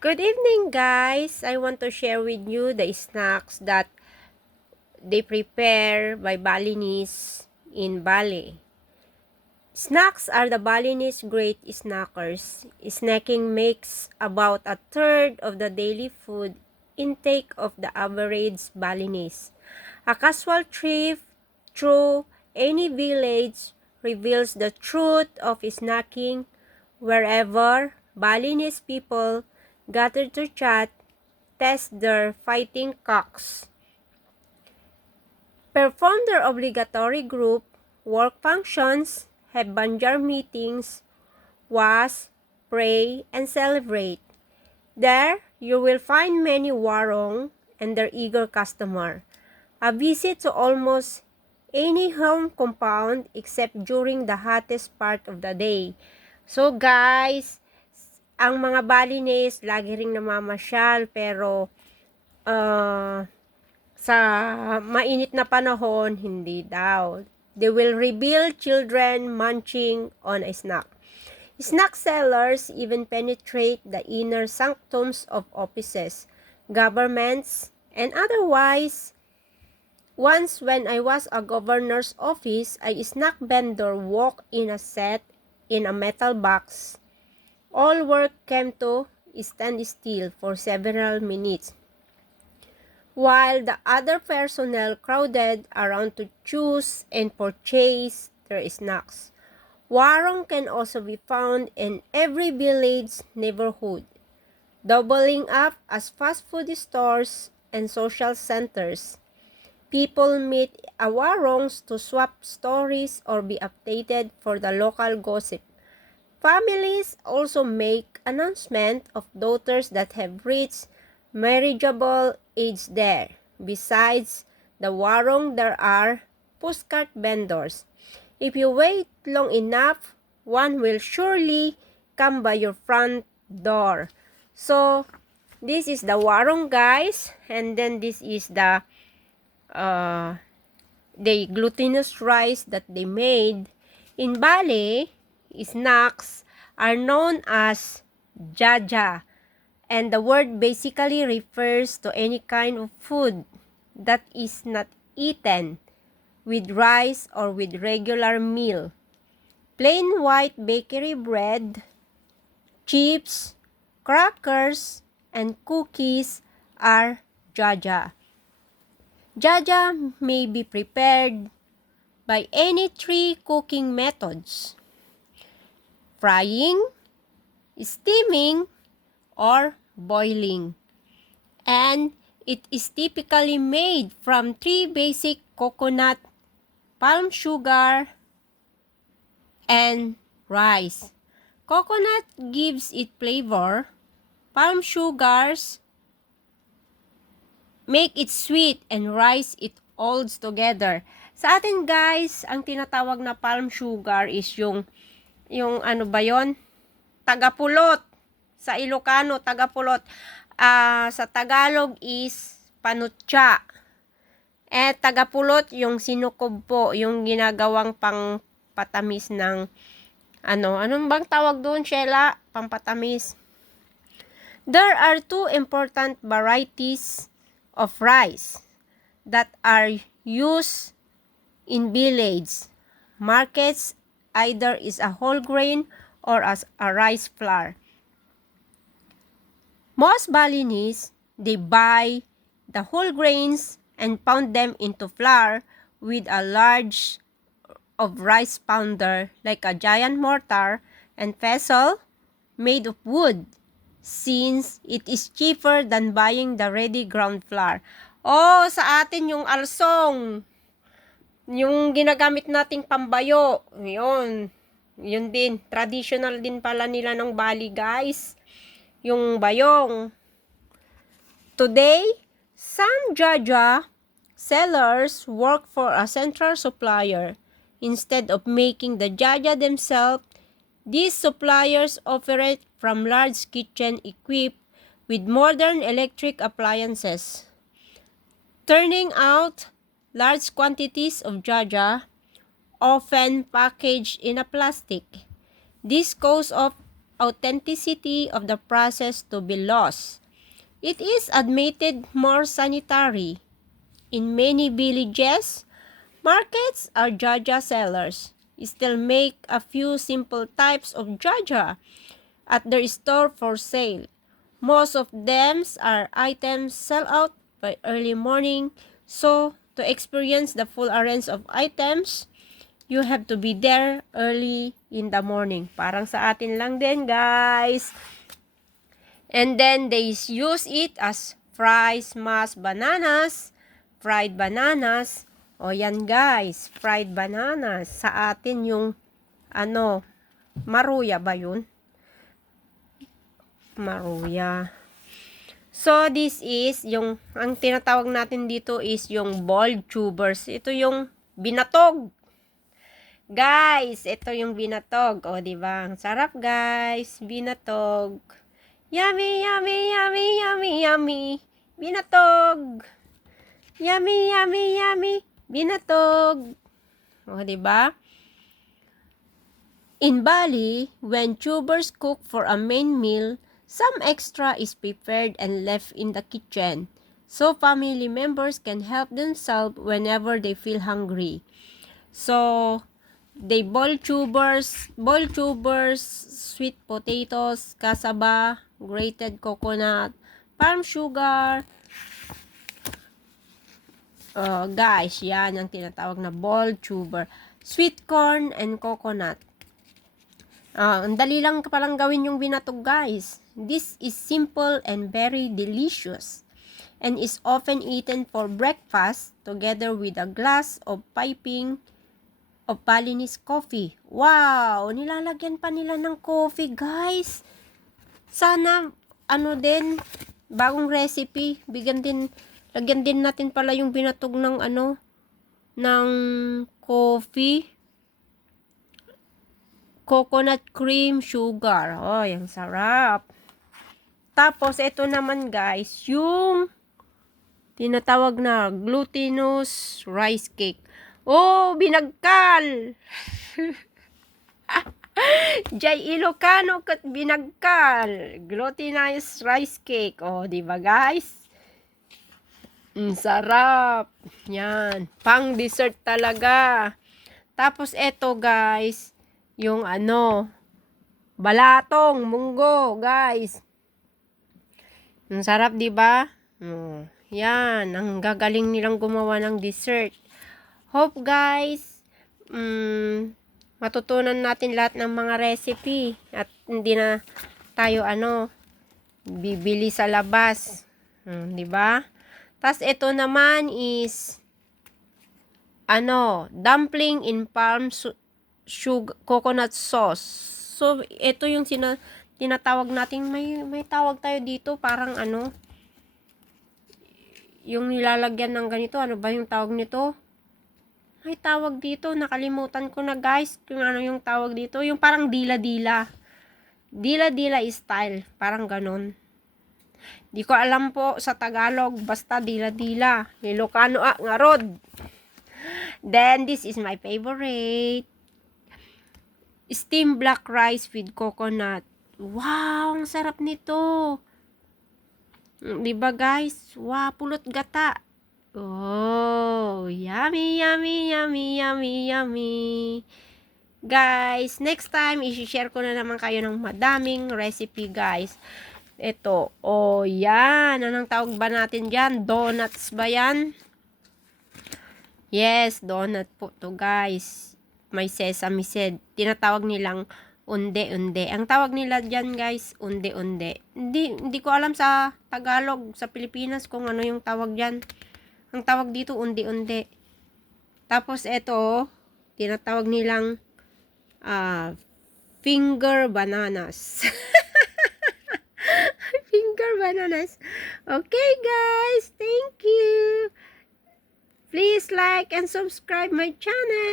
Good evening, guys. I want to share with you the snacks that they prepare by Balinese in Bali. Snacks are the Balinese great snackers. Snacking makes about a third of the daily food intake of the average Balinese. A casual trip through any village reveals the truth of snacking wherever Balinese people gather to chat, test their fighting cocks, perform their obligatory group work functions, have banjar meetings, was, pray, and celebrate. There, you will find many warong and their eager customer. A visit to almost any home compound except during the hottest part of the day. So guys, ang mga Balinese lagi ring namamasyal pero sa mainit na panahon, hindi daw. They will reveal children munching on a snack. Snack sellers even penetrate the inner sanctums of offices, governments, and otherwise. Once when I was a governor's office, a snack vendor walked in a set in a metal box. All work came to stand still for several minutes, while the other personnel crowded around to choose and purchase their snacks. Warung can also be found in every village neighborhood, doubling up as fast food stores and social centers. People meet at warongs to swap stories or be updated for the local gossip. Families also make announcement of daughters that have reached marriageable age there. Besides the warong, there are postcard vendors. If you wait long enough, one will surely come by your front door. So, this is the warong, guys. And then this is the glutinous rice that they made. In Bali, snacks are known as jaja, and the word basically refers to any kind of food that is not eaten with rice or with regular meal. Plain white bakery bread, chips, crackers, and cookies are jaja. Jaja may be prepared by any three cooking methods: frying, steaming, or boiling. And it is typically made from three basic coconut, palm sugar, and rice. Coconut gives it flavor. Palm sugars make it sweet, and rice it holds together. Sa atin guys, ang tinatawag na palm sugar is yung ano ba yon? Tagapulot. Sa Ilocano, tagapulot. Sa Tagalog is panutya. Tagapulot yung sinukob po, yung ginagawang pang patamis ng anong bang tawag doon, Sheila? Pampatamis. There are two important varieties of rice that are used in village markets, either is a whole grain or as a rice flour. Most Balinese, they buy the whole grains and pound them into flour with a large of rice pounder like a giant mortar and pestle made of wood, since it is cheaper than buying the ready ground flour. Oh, sa atin yung alsong, yung ginagamit nating pambayo, yun din, traditional din pala nila ng Bali, guys, yung bayong. Today, some jaja sellers work for a central supplier. Instead of making the jaja themselves, these suppliers operate from large kitchen equipped with modern electric appliances, turning out large quantities of jaja, often packaged in a plastic. This causes of authenticity of the process to be lost. It is admitted more sanitary. In many villages, markets or jaja sellers still make a few simple types of jaja at their store for sale. Most of them are items sell out by early morning, so to experience the full array of items, you have to be there early in the morning. Parang sa atin lang din, guys. And then they use it as fries, mashed bananas, fried bananas. O yan guys, fried bananas. Sa atin yung maruya ba yun? Maruya. So this is yung, ang tinatawag natin dito is yung boiled tubers. Ito yung binatog. Guys, ito yung binatog. O, diba? Ang sarap, guys. Binatog. Yummy, yummy, yummy, yummy, yummy. Binatog. Yummy, yummy, yummy. Binatog. O, diba? In Bali, when tubers cook for a main meal, some extra is prepared and left in the kitchen, so family members can help themselves whenever they feel hungry. So, they boil tubers, sweet potatoes, cassava, grated coconut, palm sugar. Guys, yan ang tinatawag na boiled tuber. Sweet corn and coconut. Ang dali lang palang gawin yung binatog, guys. This is simple and very delicious and is often eaten for breakfast together with a glass of piping of Balinese coffee. Wow! Nilalagyan pa nila ng coffee, guys. Sana, bagong recipe. Lagyan din natin pala yung binatog ng ng coffee. Coconut cream sugar. Oh, yung sarap. Tapos, ito naman guys, yung tinatawag na glutinous rice cake. Oh, binagkal! Jay Ilocano kat binagkal. Glutinous rice cake. Oh, di ba guys? Sarap. Yan. Pang dessert talaga. Tapos eto guys, yung balatong munggo, guys. Ang sarap, di ba? Yan, ang gagaling nilang gumawa ng dessert. Hope guys, matutunan natin lahat ng mga recipe at hindi na tayo bibili sa labas. Di ba? Tas ito naman is dumpling in palm sugar coconut sauce. So ito yung tinatawag natin, may tawag tayo dito, parang yung nilalagyan ng ganito, ano ba yung tawag nito? May tawag dito, nakalimutan ko na guys kung ano yung tawag dito. Yung parang dila-dila. Dila-dila style. Parang ganon. Di ko alam po sa Tagalog. Basta dila-dila. Ilocano nga rod. Then, this is my favorite. Steamed black rice with coconut. Wow, ang sarap nito. Diba guys? Wow, pulot gata. Oh, yummy, yummy, yummy, yummy, yummy. Guys, next time, isi-share ko na naman kayo ng madaming recipe, guys. Ito, oh, yan. Anong tawag ba natin dyan? Donuts ba yan? Yes, donut po to, guys. May sesame seed. Tinatawag nilang unde-unde. Ang tawag nila dyan, guys, unde-unde. Hindi ko alam sa Tagalog, sa Pilipinas, kung ano yung tawag dyan. Ang tawag dito, undi-undi. Tapos, ito, tinatawag nilang finger bananas. Finger bananas. Okay, guys. Thank you. Please like and subscribe my channel.